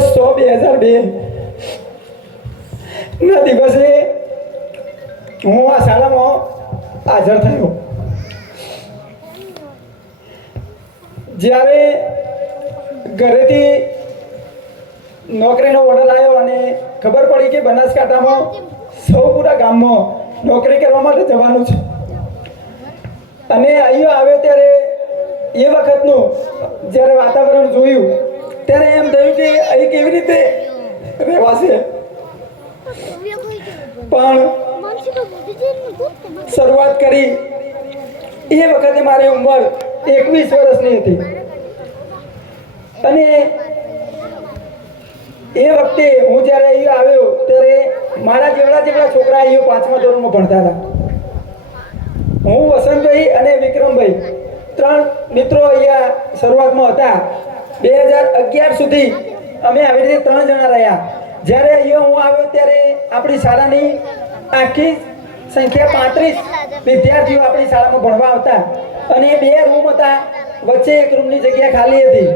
સો બે હજાર બે. ના દિવસે હું આ શાળામાં હાજર થયો. જ્યારે ઘરેથી નોકરીનો ઓર્ડર આવ્યો અને ખબર પડી કે બનાસકાંઠામાં સૌ પૂરા ગામમાં નોકરી કરવા માટે જવાનું છે. અને અહીંયા આવ્યો ત્યારે એ વખતનું જ્યારે વાતાવરણ જોયું ત્યારે એમ થયું કે અહીં કેવી રીતે રહેવાશે? પણ શરૂઆત કરી. એ વખતે મારી ઉંમર એકવીસ વર્ષની હતી. અને એ વખતે હું જ્યારે અહીંયા આવ્યો ત્યારે મારા જેવડા જેવડા છોકરા અહીંયા પાંચમા ધોરણમાં ભણતા હતા. હું વસંતભાઈ અને વિક્રમભાઈ ત્રણ મિત્રો અહીંયા શરૂઆતમાં હતા. બે હજાર અગિયાર સુધી અમે આવી રીતે ત્રણ જણા રહ્યા. જ્યારે અહીંયા હું આવ્યો ત્યારે આપણી શાળાની આખી સંખ્યા પાંત્રીસ વિદ્યાર્થીઓ આપણી શાળામાં ભણવા આવતા અને બે રૂમ હતા, વચ્ચે એક રૂમની જગ્યા ખાલી હતી.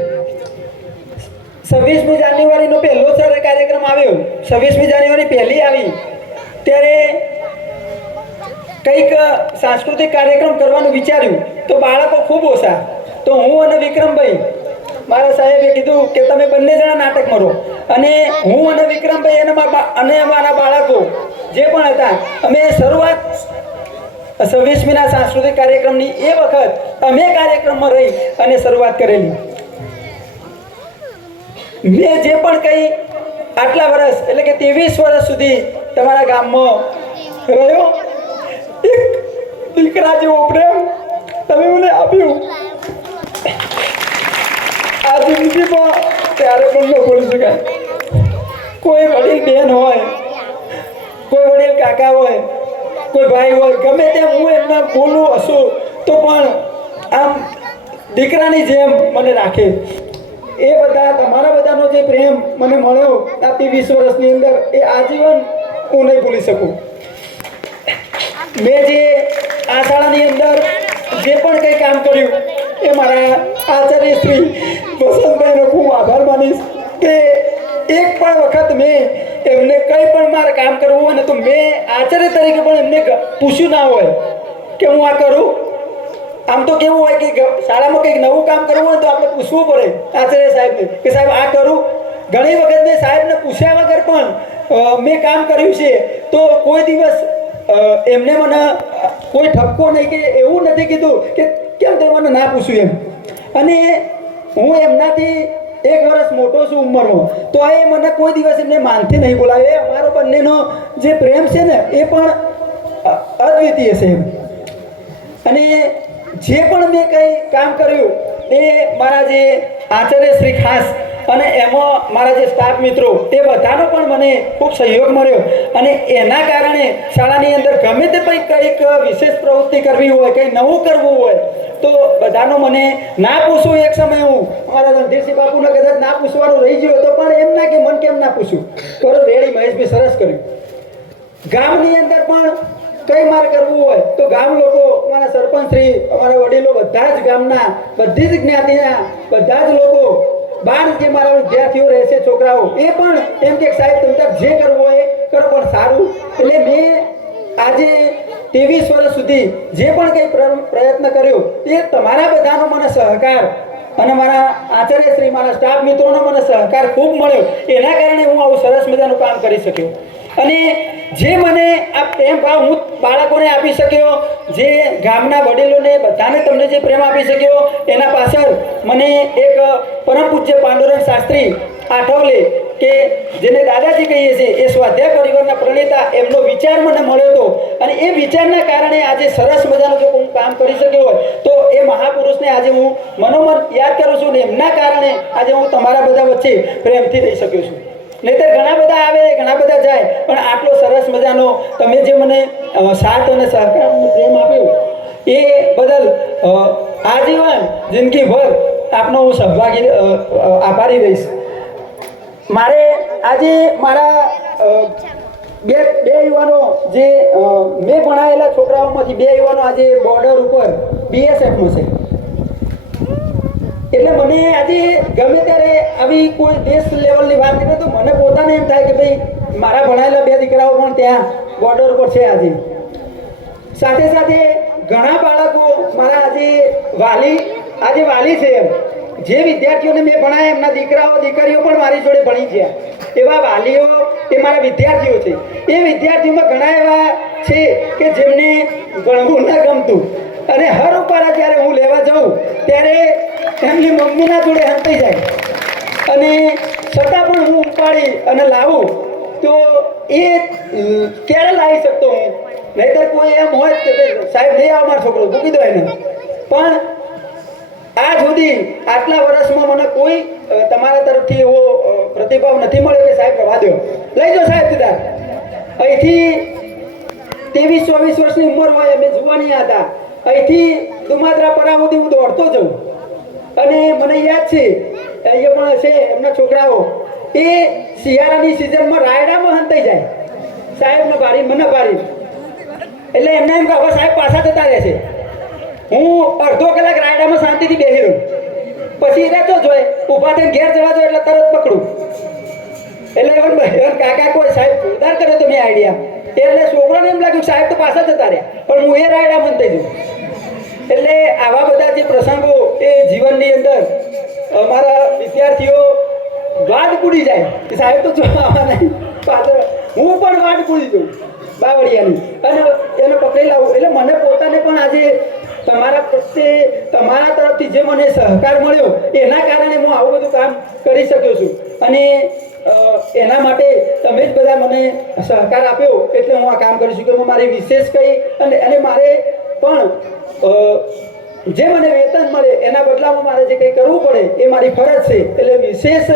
છવ્વીસમી જાન્યુઆરીનો પહેલો સર કાર્યક્રમ આવ્યો. છવ્વીસમી જાન્યુઆરી પહેલી આવી. ત્યારે કંઈક સાંસ્કૃતિક કાર્યક્રમ કરવાનું વિચાર્યું. તો બાળકો ખૂબ ઓછા. તો હું અને વિક્રમભાઈ મારા સાહેબે કીધું કે તમે બંને જણા નાટક મરો. અને હું અને વિક્રમભાઈ અને અને અમારા બાળકો જે પણ હતા, અમે શરૂઆત છવ્વીસમીના સાંસ્કૃતિક કાર્યક્રમની એ વખત અમે કાર્યક્રમમાં રહી અને શરૂઆત કરેલી. મેં જે પણ કંઈ આટલા વર્ષ, એટલે કે ત્રેવીસ વર્ષ સુધી તમારા ગામમાં રહ્યો. એક દીકરા જેવો પ્રેમ તમે મને આપ્યું. આ જિંદગીમાં ત્યારે પણ ન ભૂલી શકાય. કોઈ વડીલ બેન હોય, કોઈ વડીલ કાકા હોય, કોઈ ભાઈ હોય, ગમે તેમ હું એમના બોલું હશું તો પણ આમ દીકરાની જેમ મને રાખે. એ બધા, તમારા બધાનો જે પ્રેમ મને મળ્યો આ વીસ વર્ષની અંદર, એ આજીવન હું નહીં ભૂલી શકું. મેં જે આ શાળાની અંદર જે પણ કંઈ કામ કર્યું, એ મારા આચાર્ય શ્રી વસંતભાઈનો ખૂબ આભાર માનીશ કે એક પણ વખત મેં એમને કંઈ પણ મારે કામ કરવું હોય ને તો મેં આચાર્ય તરીકે પણ એમને પૂછ્યું ના હોય કે હું આ કરું. આમ તો કેવું હોય કે શાળામાં કંઈક નવું કામ કરવું હોય તો આપણે પૂછવું પડે આચાર્ય સાહેબને કે સાહેબ, આ કરું. ઘણી વખત મેં સાહેબને પૂછ્યા વગર પણ મેં કામ કર્યું છે. તો કોઈ દિવસ એમને મને કોઈ ઠપકો નહીં કે એવું નથી કીધું કે કેમ તે મને ના પૂછ્યું એમ. અને હું એમનાથી એક વર્ષ મોટો છું ઉંમરનો, તો એ મને કોઈ દિવસ એમને માનથી નહીં બોલાવે. એ અમારો બંનેનો જે પ્રેમ છે ને, એ પણ અદ્વિતીય છે એમ. અને જે પણ મેં કંઈ કામ કર્યું, એ મારા જે આચાર્ય શ્રી ખાસ અને એમાં મારા જે સ્ટાફ મિત્રો, તે બધાનો પણ મને ખૂબ સહયોગ મળ્યો. અને એના કારણે શાળાની અંદર ગમે તે કંઈક કંઈક વિશેષ પ્રવૃત્તિ કરવી હોય, કંઈ નવું કરવું હોય, તો બધાનો મને ના પૂછવું એક સમય હું. અમારા રણધીરસિંહ બાપુને કદાચ ના પૂછવાનું રહી ગયું તો પણ એમ ના કે મન કેમ ના પૂછું. કરો રેડી મહેશભાઈ, સરસ કર્યું. ગામની અંદર પણ કઈ માર કરવું હોય, તો ગામ લોકો, અમારા સરપંચ શ્રી, અમારા વડીલો બધા જ ગામના, બધી જ જ્ઞાતિના, બધા જ લોકો બાર જે મારા વિદ્યાર્થીઓ રહેશે, છોકરાઓ, એ પણ એમ કે સાહેબ, તમે જે કરવું હોય કરો, પણ સારું. એટલે મેં આજે ત્રેવીસ વર્ષ સુધી જે પણ કંઈ પ્રયત્ન કર્યો, એ તમારા બધાનો મને સહકાર અને મારા આચાર્ય શ્રી, મારા સ્ટાફ મિત્રોનો મને સહકાર ખૂબ મળ્યો. એના કારણે હું આવું સરસ મજાનું કામ કરી શક્યો. અને જે મને આ પ્રેમ ભાવ હું બાળકોને આપી શક્યો, જે ગામના વડીલોને બધાને તમને જે પ્રેમ આપી શક્યો, એના મને એક પરમ પૂજ્ય પાંડુરંગ શાસ્ત્રી આઠવલે કે જેને દાદાજી કહીએ છીએ, એ સ્વાધ્યાય પરિવારના પ્રણેતા એમનો વિચાર મને મળ્યો હતો. અને એ વિચારના કારણે આજે સરસ મજાનું જો હું કામ કરી શક્યો હોય, તો એ મહાપુરુષને આજે હું મનોમન યાદ કરું છું ને એમના કારણે આજે હું તમારા બધા વચ્ચે પ્રેમથી રહી શક્યો છું. નહીતર ઘણા બધા આવે, ઘણા બધા જાય, પણ આટલો સરસ મજાનો તમે જે મને સાથ અને સહકાર પ્રેમ આપ્યો, એ બદલ આજીવન જિંદગીભર આપનો હું સહભાગી આભારી રહીશ. મારે આજે મારા બે બે યુવાનો જે મેં ભણાયેલા છોકરાઓમાંથી બે યુવાનો આજે બોર્ડર ઉપર બીએસએફમાં છે. એટલે મને આજે ગમે ત્યારે આવી કોઈ દેશ લેવલની વાત કરીએ તો મને પોતાને એમ થાય કે ભાઈ મારા ભણાયેલા બે દીકરાઓ પણ ત્યાં બોર્ડર ઉપર છે આજે. સાથે સાથે ઘણા બાળકો મારા આજે વાલી આજે વાલી છે, જે વિદ્યાર્થીઓને મેં ભણાયા, એમના દીકરાઓ, દીકરીઓ પણ મારી જોડે ભણી છે. એવા વાલીઓ એ મારા વિદ્યાર્થીઓ છે. એ વિદ્યાર્થીઓમાં ઘણા એવા છે કે જેમને ભણવું ન ગમતું. અને હર ઉપાડા જ્યારે હું લેવા જાઉં, ત્યારે એમની મમ્મીના જોડે હંતાઈ જાય. અને છતાં પણ હું ઉપાડી અને લાવું, તો એ ક્યારે લાવી શકતો હું? નહીતર કોઈ એમ હોય કે સાહેબ, લઈ આવો મારો છોકરો, મૂકી દો એને. પણ આજ સુધી આટલા વર્ષમાં મને કોઈ તમારા તરફથી એવો પ્રતિભાવ નથી મળ્યો કે સાહેબ રવા દો. લઈ જાઓ સાહેબ કીધા અહીંથી ત્રેવીસ, ચોવીસ વર્ષની ઉંમર હોય અમે જુવાની હતા. અહીંથી દુમાત્રા પરા સુધી હું દોડતો જઉં. અને મને યાદ છે, અહીંયા પણ છે એમના છોકરાઓ, એ શિયાળાની સિઝનમાં રાયડામાં હંતાઈ જાય. સાહેબને ભારી, મને ભારી. એટલે એમને એમ કે, હવે સાહેબ પાછા જતા રહેશે. હું અડધો કલાક રાયડામાં શાંતિથી બેસી રહું. પછી રહેતો જ હોય ઊભા થઈને ઘેર જવા જોઈએ એટલે તરત પકડું. એટલે એવન કાકા કોઈ સાહેબ ઉદાર કર્યો તો મેં આઈડિયા. એટલે છોકરાને એમ લાગ્યું સાહેબ તો પાછા જતા રહ્યા. પણ હું એ રાયડા બનતી જઉં એટલે આવા બધા જે પ્રસંગો એ જીવનની અંદર અમારા વિદ્યાર્થીઓ વાદ કૂડી જાય. કે સાહેબ તો જોવા નહીં પાછળ હું પણ વાદ કૂડી જઉં, બાવળિયાની. અને એને પકડી લાવું. એટલે મને પોતાને પણ આજે તમારા પ્રત્યે તમારા તરફથી જે મને સહકાર મળ્યો, એના કારણે હું આવું બધું કામ કરી શક્યો છું. અને એના માટે તમે જ બધા મને સહકાર આપ્યો એટલે હું આ કામ કરી શક્યો. મારી વિશેષ કહી અને અને મારે પણ જે મને વેતન મળે, એના બદલામાં મારે જે કંઈ કરવું પડે, એ મારી ફરજ છે. એટલે વિશેષ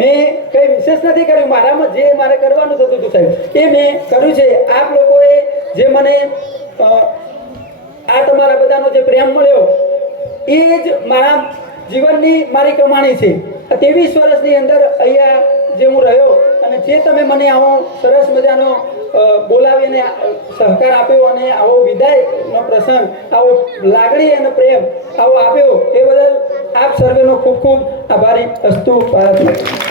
મેં કંઈ વિશેષ નથી કર્યું. મારામાં જે મારે કરવાનું થતું હતું સાહેબ, એ મેં કર્યું છે. આપ લોકોએ જે મને આ તમારા બધાનો જે પ્રેમ મળ્યો, એ જ મારા જીવનની મારી કમાણી છે ત્રેવીસ વર્ષની અંદર અહીંયા જે હું રહ્યો અને જે તમે મને આવો સરસ મજાનો બોલાવીને સહકાર આપ્યો અને આવો વિદાયનો પ્રસંગ, આવો લાગણી અને પ્રેમ આવો આપ્યો, એ બદલ આપ સર્વેનો ખૂબ ખૂબ આભારી અસ્તુ, ભારત.